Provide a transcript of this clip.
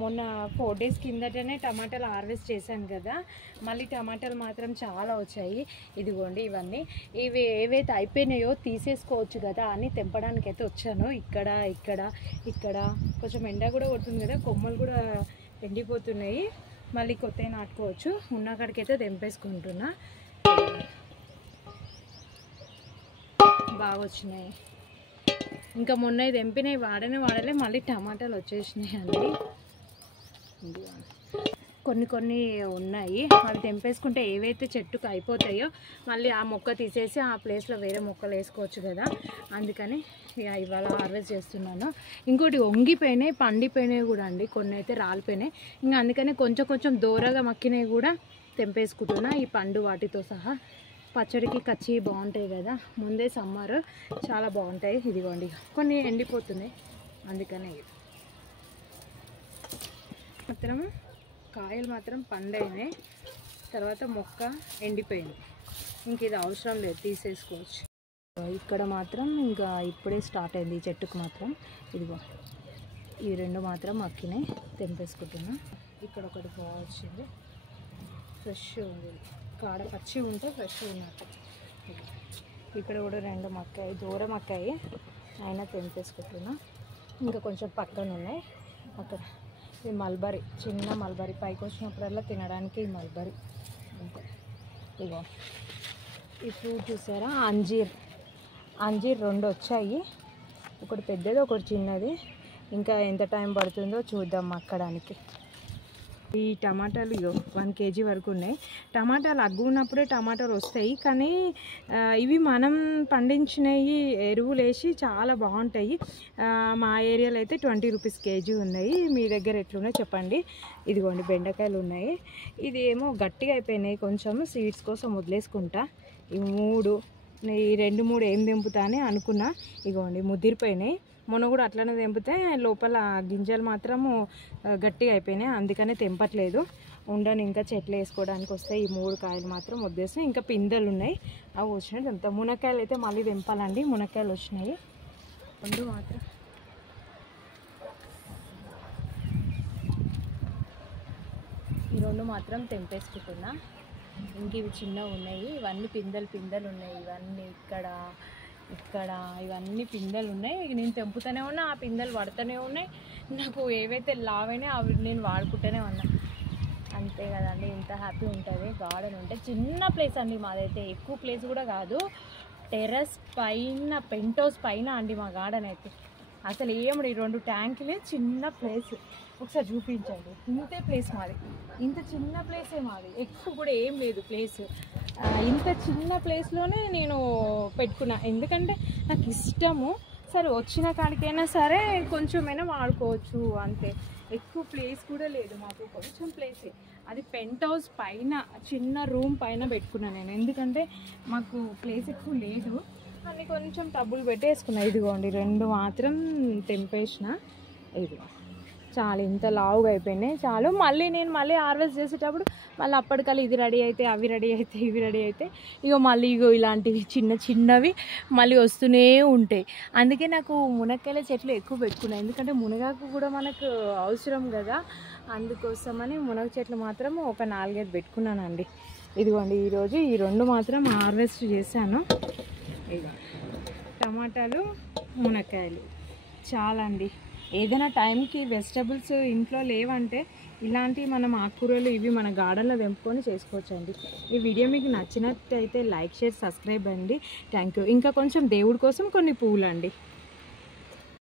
మొన్న 4 days కిందటనే టమాటాలు harvest చేశాను కదా, మళ్ళీ టమాటాలు మాత్రం చాలా వచ్చాయి. ఇదిగోండి ఇవన్నీ, ఇవి ఏవైతే అయిపోయినాయో తీసేసుకోవచ్చు కదా అని తెంపడానికి అయితే వచ్చాను. ఇక్కడ కొంచెం ఎండ కూడా కొడుతుంది కదా, కొమ్మలు కూడా ఎండిపోతున్నాయి. మళ్ళీ కొత్తవి నాటుకోవచ్చు. ఉన్న కాడికైతే తెంపేసుకుంటున్నా. బాగా వచ్చినాయి. ఇంకా మొన్న తెంపినవి వాడలే, మళ్ళీ టమాటాలు వచ్చేసినాయి అండి. కొన్ని ఉన్నాయి, అవి తెంపేసుకుంటే ఏవైతే చెట్టుకు అయిపోతాయో మళ్ళీ ఆ మొక్క తీసేసి ఆ ప్లేస్లో వేరే మొక్కలు వేసుకోవచ్చు కదా, అందుకని ఇవాళ హార్వెస్ట్ చేస్తున్నాను. ఇంకోటి వంగిపోయినాయి, పండిపోయినాయి కూడా అండి, కొన్ని అయితే రాలిపోయినాయి. ఇంకా అందుకని కొంచెం దూరగా మక్కినవి కూడా తెంపేసుకుంటున్నా, ఈ పండు వాటితో సహా. పచ్చడికి కచ్చి బాగుంటాయి కదా, ముందే సమ్మర్ చాలా బాగుంటాయి. ఇదిగోండి కొన్ని ఎండిపోతున్నాయి, అందుకనే మాత్రం కాయలు మాత్రం పండైనాయి, తర్వాత మొక్క ఎండిపోయింది. ఇంక ఇది అవసరం లేదు, తీసేసుకోవచ్చు. ఇక్కడ మాత్రం ఇంకా ఇప్పుడే స్టార్ట్ అయింది ఈ చెట్టుకు మాత్రం. ఇదిగో ఈ 2 మాత్రం మక్కినాయి, తెంపేసుకుంటున్నా. ఇక్కడ ఒకటి బాగా వచ్చింది, ఫ్రెష్ ఉంది, కాడ పచ్చి ఉంటే ఫ్రెష్ ఉన్నట్టు. ఇక్కడ కూడా 2 మక్కాయి, దూరం మక్కాయి, అయినా తెంపేసుకుంటున్నా. ఇంకా కొంచెం పక్కన ఉన్నాయి అక్కడ. ఇది మల్బరీ, చిన్న మల్బరీ, పైకి వచ్చినప్పుడల్లా తినడానికి ఈ మల్బరీ అంతే. ఇగో ఈ ఫ్రూట్ చూసారా, అంజీర్ 2 వచ్చాయి, ఒకటి పెద్దది ఒకటి చిన్నది. ఇంకా ఎంత టైం పడుతుందో చూద్దాం మక్కడానికి. ఈ టమాటాలు 1 kg వరకు ఉన్నాయి. టమాటాలు అగ్గు ఉన్నప్పుడే టమాటాలు వస్తాయి, కానీ ఇవి మనం పండించినవి ఎరువులు వేసి చాలా బాగుంటాయి. మా ఏరియాలో అయితే 20 రూపీస్ kg ఉన్నాయి. మీ దగ్గర ఎట్లున్నాయో చెప్పండి. ఇదిగోండి బెండకాయలు ఉన్నాయి. ఇది ఏమో గట్టిగా అయిపోయినాయి, కొంచెం సీడ్స్ కోసం వదిలేసుకుంటా. ఈ 2 ఏం దింపుతా అని అనుకున్నా. ఇదిగోండి ముదిరిపోయినాయి. మొన్న కూడా అట్లనే తెంపితే లోపల గింజలు మాత్రము గట్టిగా అయిపోయినాయి, అందుకనే తెంపట్లేదు. ఉండని ఇంకా చెట్లు వేసుకోవడానికి వస్తాయి. ఈ 3 కాయలు మాత్రం వదిలేస్తాయి. ఇంకా పిందెలు ఉన్నాయి, అవి వచ్చినాయి తెంపుతా. మునక్కాయలు అయితే మళ్ళీ తెంపాలండి, మునక్కాయలు వచ్చినాయి 2 మాత్రం. ఈ 2 మాత్రం తెంపేసుకుంటున్నా. ఇంక ఇవి చిన్నవి ఉన్నాయి, ఇవన్నీ పిందెలు ఉన్నాయి. ఇవన్నీ ఇక్కడ ఇవన్నీ పిందెలు ఉన్నాయి. నేను తెంపుతూనే ఉన్నా, ఆ పిందెలు పడుతూనే ఉన్నాయి. నాకు ఏవైతే లావైనాయో అవి నేను వాడుకుంటూనే ఉన్నా. అంతే కదండి, ఇంత హ్యాపీ ఉంటుంది గార్డెన్ ఉంటే. చిన్న ప్లేస్ అండి మాదైతే, ఎక్కువ ప్లేస్ కూడా కాదు. టెర్రస్ పైన, పెంట్ హౌస్ పైన అండి మా గార్డెన్ అయితే. అసలు ఏముంది, 2 ట్యాంకులే, చిన్న ప్లేస్. ఒకసారి చూపించండి, ఇంతే ప్లేస్ మాది, ఇంత చిన్న ప్లేసే మాది, ఎక్కువ కూడా ఏం లేదు ప్లేస్. ఇంత చిన్న ప్లేస్లోనే నేను పెట్టుకున్నా, ఎందుకంటే నాకు ఇష్టము. సరే వచ్చిన కాడికైనా సరే కొంచెమైనా వాడుకోవచ్చు అంతే. ఎక్కువ ప్లేస్ కూడా లేదు మాకు, కొంచెం ప్లేసే. అది పెంట్ హౌస్ పైన చిన్న రూమ్ పైన పెట్టుకున్నాను నేను, ఎందుకంటే మాకు ప్లేస్ ఎక్కువ లేదు అని కొంచెం డబ్బులు పెట్టేసుకున్నా. ఇదిగోండి 2 మాత్రం తెంపేసిన. ఇదిగో చాలు, ఇంత లావుగా అయిపోయినాయి చాలు. నేను మళ్ళీ హార్వెస్ట్ చేసేటప్పుడు మళ్ళీ అప్పటికల్లా ఇది రెడీ అయితే, అవి రెడీ అయితే, ఇవి రెడీ అయితే, మళ్ళీ ఇలాంటివి చిన్నవి మళ్ళీ వస్తూనే ఉంటాయి. అందుకే నాకు మునక్కాయల చెట్లు ఎక్కువ పెట్టుకున్నాయి, ఎందుకంటే మునగాకు కూడా మనకు అవసరం కదా, అందుకోసమని మునగ చెట్లు మాత్రం ఒక 4-5 పెట్టుకున్నానండి. ఇదిగోండి ఈరోజు ఈ 2 మాత్రం హార్వెస్ట్ చేశాను. ఇక టమాటాలు, మునక్కాయలు చాలా అండి. ఏదైనా టైంకి వెజిటబుల్స్ ఇంట్లో లేవంటే ఇలాంటివి మనం ఆకుకూరలు ఇవి మన గార్డెన్లో తెంపుకొని చేసుకోవచ్చండి. ఈ వీడియో మీకు నచ్చినట్టయితే లైక్, షేర్, సబ్స్క్రైబ్ అండి. Thank you. ఇంకా కొంచెం దేవుడి కోసం కొన్ని పూలు అండి.